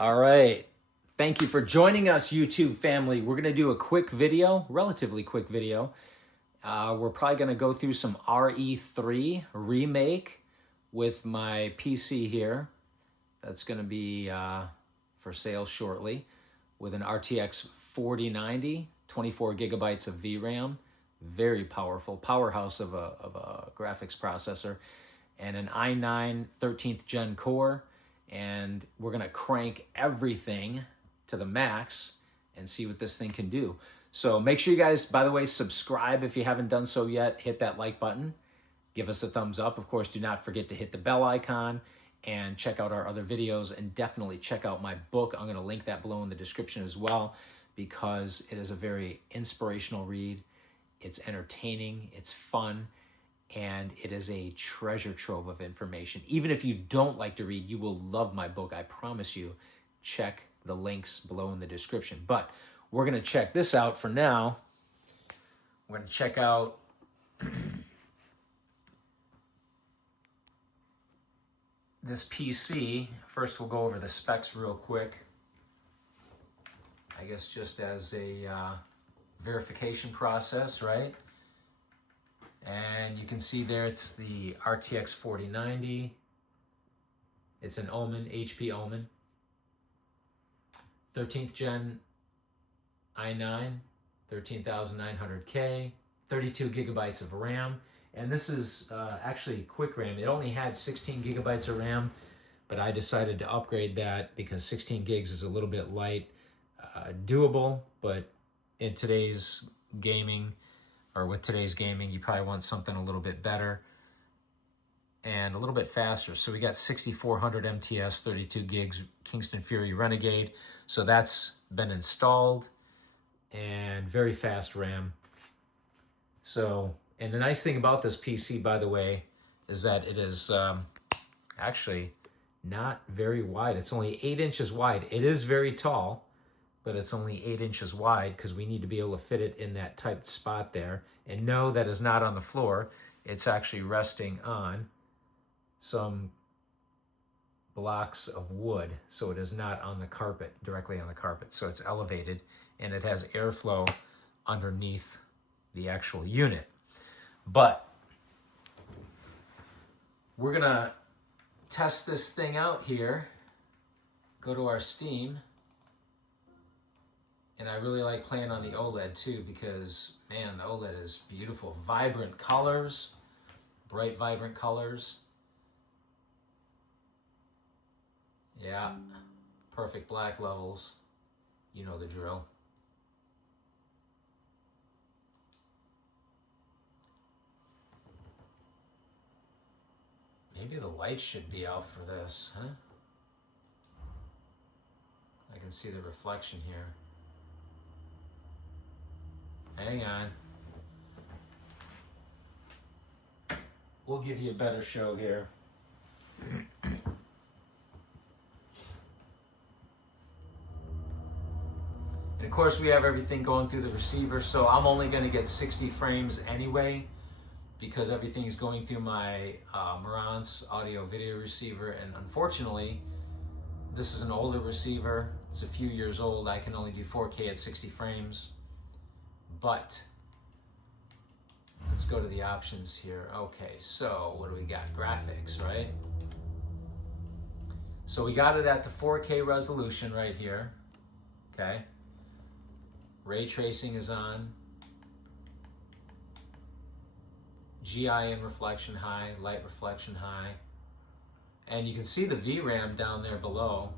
All right. Thank you for joining us, YouTube family. We're going to do a quick video, relatively quick video. We're probably going to go through some RE3 remake with my PC here. That's going to be for sale shortly with an RTX 4090, 24 gigabytes of VRAM. Very powerful, powerhouse of a graphics processor, and an i9 13th gen core. And we're gonna crank everything to the max and see what this thing can do. So make sure you guys, by the way, subscribe if you haven't done so yet. Hit that like button, give us a thumbs up. Of course, do not forget to hit the bell icon and check out our other videos, and definitely check out my book. I'm gonna link that below in the description as well, because it is a very inspirational read. It's entertaining, it's fun, and it is a treasure trove of information. Even if you don't like to read, you will love my book, I promise you. Check the links below in the description. But we're gonna check this out for now. We're gonna check out this PC. First, we'll go over the specs real quick. I guess just as a verification process, right? And you can see there it's the RTX 4090. It's an Omen, HP Omen. 13th gen i9, 13900K, 32 gigabytes of RAM. And this is actually quick RAM. It only had 16 gigabytes of RAM, but I decided to upgrade that because 16 gigs is a little bit light. Doable, but in today's gaming, or with today's gaming, you probably want something a little bit better and a little bit faster. So we got 6400 MTS, 32 gigs, Kingston Fury Renegade. So that's been installed, and very fast RAM. So, and the nice thing about this PC, by the way, is that it is actually not very wide. It's only 8 inches wide. It is very tall, but it's only 8 inches wide because we need to be able to fit it in that tight spot there. And no, that is not on the floor. It's actually resting on some blocks of wood. So it is not on the carpet, directly on the carpet. So it's elevated, and it has airflow underneath the actual unit. But we're gonna test this thing out here. Go to our Steam. And I really like playing on the OLED too, because man, the OLED is beautiful. Vibrant colors, bright, vibrant colors. Yeah, perfect black levels. You know the drill. Maybe the light should be out for this, huh? I can see the reflection here. Hang on. We'll give you a better show here. And of course we have everything going through the receiver, so I'm only going to get 60 frames anyway, because everything is going through my Marantz audio video receiver. And unfortunately, this is an older receiver. It's a few years old. I can only do 4K at 60 frames. But let's go to the options here. Okay, so what do we got? Graphics, right? So we got it at the 4K resolution right here. Okay. Ray tracing is on. GI and reflection high, light reflection high. And you can see the VRAM down there below.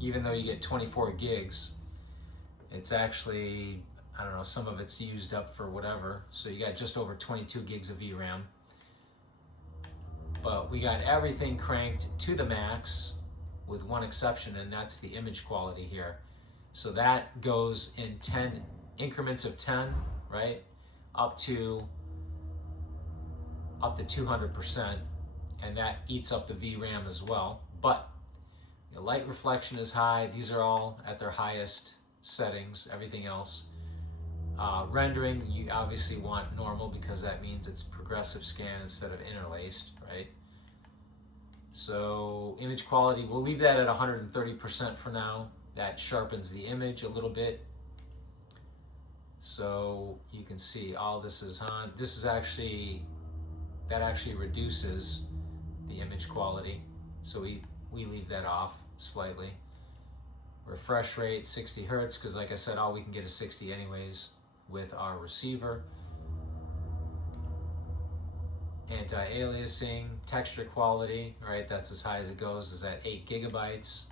Even though you get 24 gigs, it's actually, I don't know, some of it's used up for whatever. So you got just over 22 gigs of VRAM. But we got everything cranked to the max with one exception, and that's the image quality here. So that goes in 10 increments of 10, right? Up to 200%, and that eats up the VRAM as well. But the light reflection is high. These are all at their highest settings. Everything else, rendering, you obviously want normal, because that means it's progressive scan instead of interlaced, right? So image quality, we'll leave that at 130% for now. That sharpens the image a little bit. So you can see all this is on. This is actually, that actually reduces the image quality. So we leave that off slightly. Refresh rate 60 hertz, because like I said, all we can get is 60 anyways with our receiver. Anti-aliasing, texture quality, right? That's as high as it goes, is at 8 gigabytes.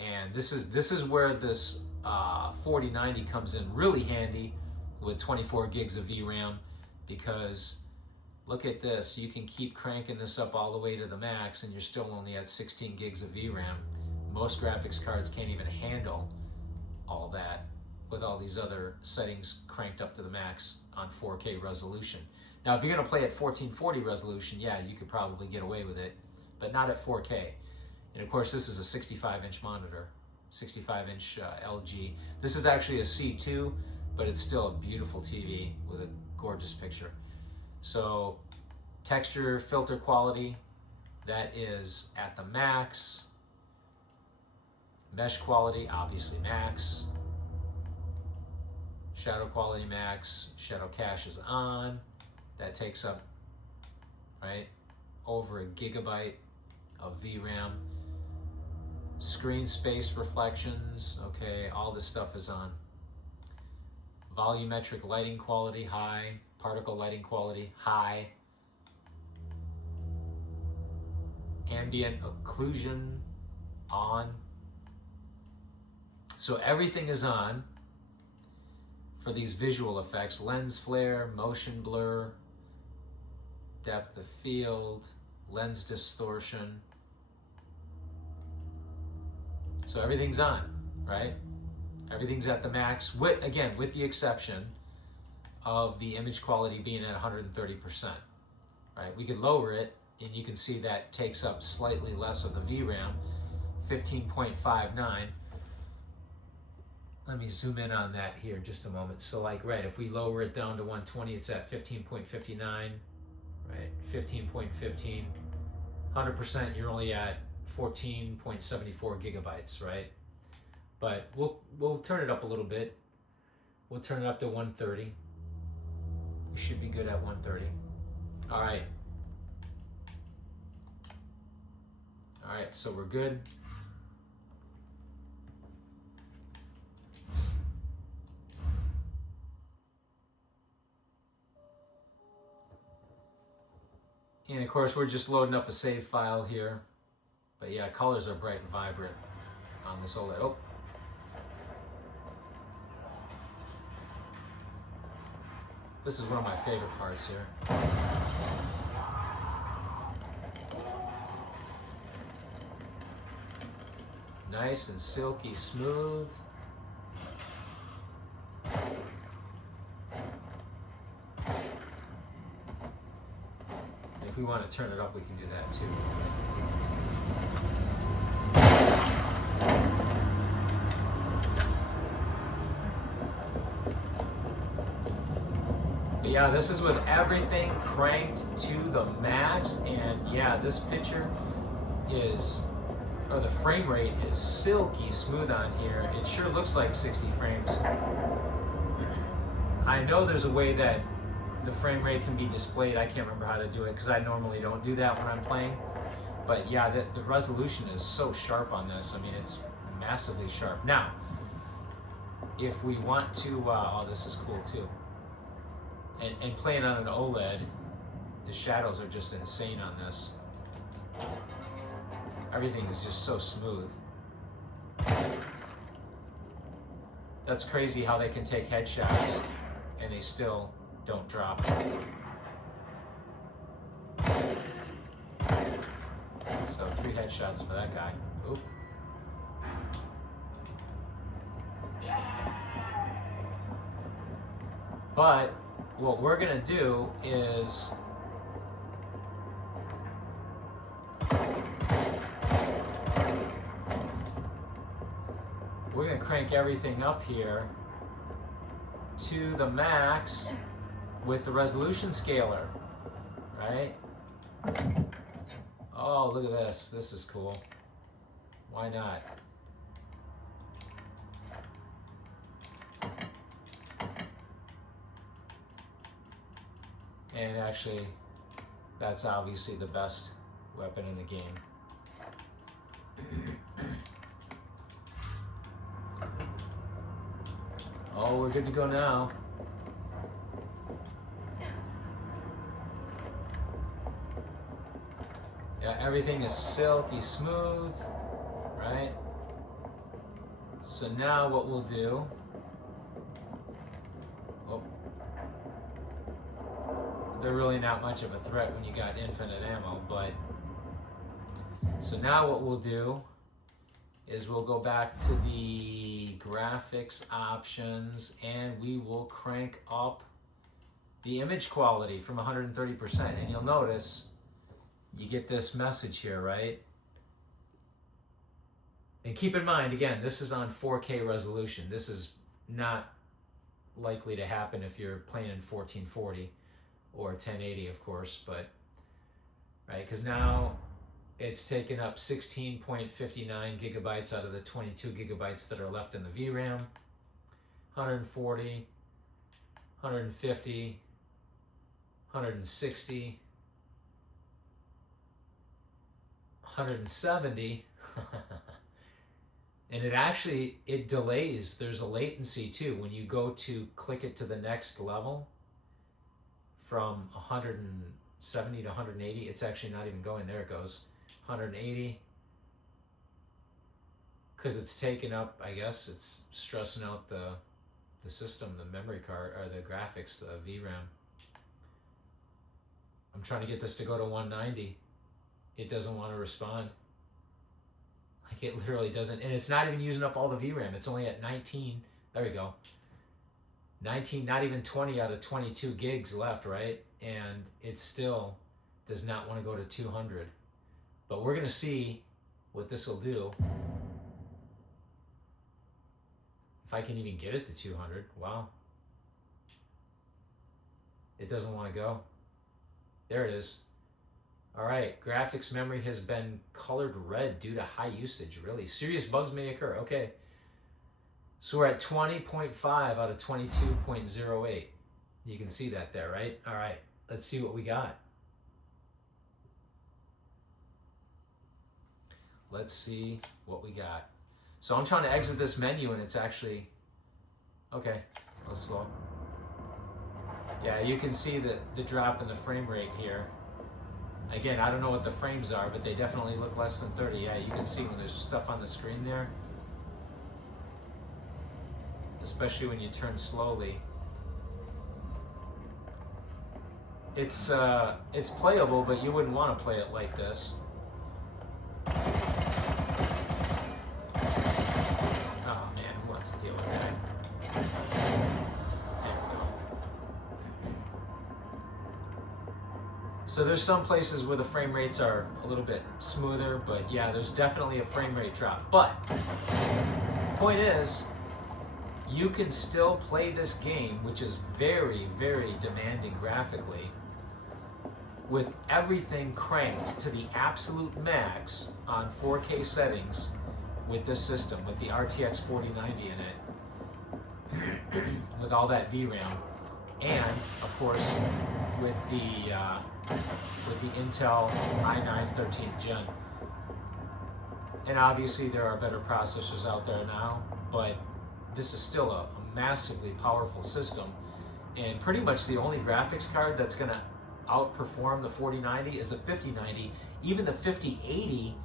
And this is where this 4090 comes in really handy with 24 gigs of VRAM, because look at this, you can keep cranking this up all the way to the max and you're still only at 16 gigs of VRAM. Most graphics cards can't even handle all that with all these other settings cranked up to the max on 4K resolution. Now, if you're gonna play at 1440 resolution, yeah, you could probably get away with it, but not at 4K. And of course, this is a 65-inch monitor, 65-inch LG. This is actually a C2, but it's still a beautiful TV with a gorgeous picture. So, texture, filter quality, that is at the max. Mesh quality, obviously max. Shadow quality max. Shadow cache is on. That takes up, right, over a gigabyte of VRAM. Screen space reflections, okay, all this stuff is on. Volumetric lighting quality, high. Particle lighting quality, high. Ambient occlusion, on. So everything is on for these visual effects. Lens flare, motion blur, depth of field, lens distortion. So everything's on, right? Everything's at the max, with the exception of the image quality being at 130%, right? We could lower it, and you can see that takes up slightly less of the VRAM, 15.59. Let me zoom in on that here just a moment. So like, right, if we lower it down to 120, it's at 15.59, right? 15.15, 100%, you're only at 14.74 gigabytes, right? But we'll turn it up a little bit. We'll turn it up to 130. We should be good at 130. All right. All right, so we're good. And of course, we're just loading up a save file here. But yeah, colors are bright and vibrant on this OLED. Oh. This is one of my favorite parts here. Nice and silky smooth. If we want to turn it up, we can do that too. But yeah, this is with everything cranked to the max, and yeah, this picture is, or the frame rate is silky smooth on here. It sure looks like 60 frames. I know there's a way that the frame rate can be displayed. I can't remember how to do it because I normally don't do that when I'm playing. But yeah, the resolution is so sharp on this. I mean, it's massively sharp. Now, if we want to, oh, this is cool too. And playing on an OLED, the shadows are just insane on this. Everything is just so smooth. That's crazy how they can take headshots and they still don't drop. So 3 headshots for that guy. Oop. But what we're gonna do is we're gonna crank everything up here to the max with the resolution scaler, right? Oh, look at this. This is cool. Why not? And actually, that's obviously the best weapon in the game. Oh, we're good to go now. Yeah, everything is silky smooth, right? So now what we'll do, oh, they're really not much of a threat when you got infinite ammo, but so now what we'll do is we'll go back to the graphics options and we will crank up the image quality from 130%. And you'll notice you get this message here, right? And keep in mind, again, this is on 4K resolution. This is not likely to happen if you're playing in 1440 or 1080, of course, but, right, because now it's taken up 16.59 gigabytes out of the 22 gigabytes that are left in the VRAM. 140, 150, 160, 170. And it delays. There's a latency too. When you go to click it to the next level from 170 to 180, it's actually not even going. There it goes. 180. Because it's taken up, I guess, it's stressing out the system, the memory card, or the graphics, the VRAM. I'm trying to get this to go to 190. It doesn't want to respond. Like, it literally doesn't, and it's not even using up all the VRAM. It's only at 19. There we go. 19, not even 20 out of 22 gigs left, right? And it still does not want to go to 200. But we're going to see what this will do. If I can even get it to 200. Wow. It doesn't want to go. There it is. All right, graphics memory has been colored red due to high usage. Really, serious bugs may occur. Okay, so we're at 20.5 out of 22.08. You can see that there, right? All right, let's see what we got. Let's see what we got. So I'm trying to exit this menu and it's actually, okay, let's slow. Yeah, you can see the drop in the frame rate here. Again, I don't know what the frames are, but they definitely look less than 30. Yeah, you can see when there's stuff on the screen there. Especially when you turn slowly. It's playable, but you wouldn't want to play it like this. Oh man, who wants to deal with that? So there's some places where the frame rates are a little bit smoother, but yeah, there's definitely a frame rate drop. But the point is, you can still play this game, which is very, very demanding graphically, with everything cranked to the absolute max on 4K settings with this system, with the RTX 4090 in it, with all that VRAM, and of course with the Intel i9 13th gen. And obviously there are better processors out there now, but this is still a massively powerful system. And pretty much the only graphics card that's going to outperform the 4090 is the 5090. Even the 5080,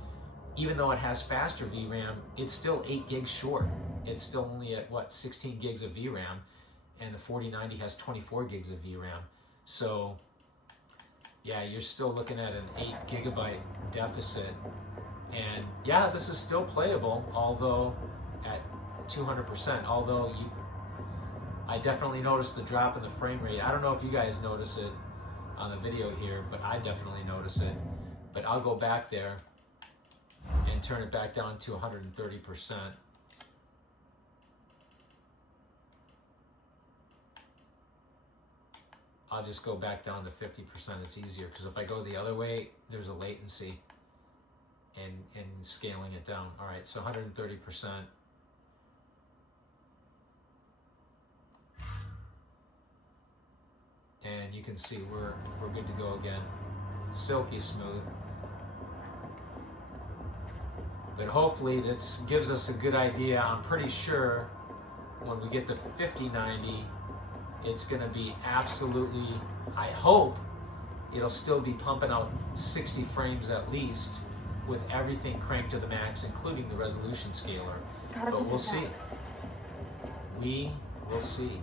even though it has faster VRAM, it's still 8 gigs short. It's still only at, what, 16 gigs of VRAM, and the 4090 has 24 gigs of VRAM. So yeah, you're still looking at an 8 gigabyte deficit. And yeah, this is still playable, although at 200%, although I definitely noticed the drop in the frame rate. I don't know if you guys notice it on the video here, but I definitely notice it. But I'll go back there and turn it back down to 130%. I'll just go back down to 50%. It's easier, because if I go the other way, there's a latency. and scaling it down. All right, so 130%. And you can see we're good to go again. Silky smooth. But hopefully this gives us a good idea. I'm pretty sure when we get to 5090, it's gonna be absolutely, I hope it'll still be pumping out 60 frames at least with everything cranked to the max, including the resolution scaler. But we'll see. We will see.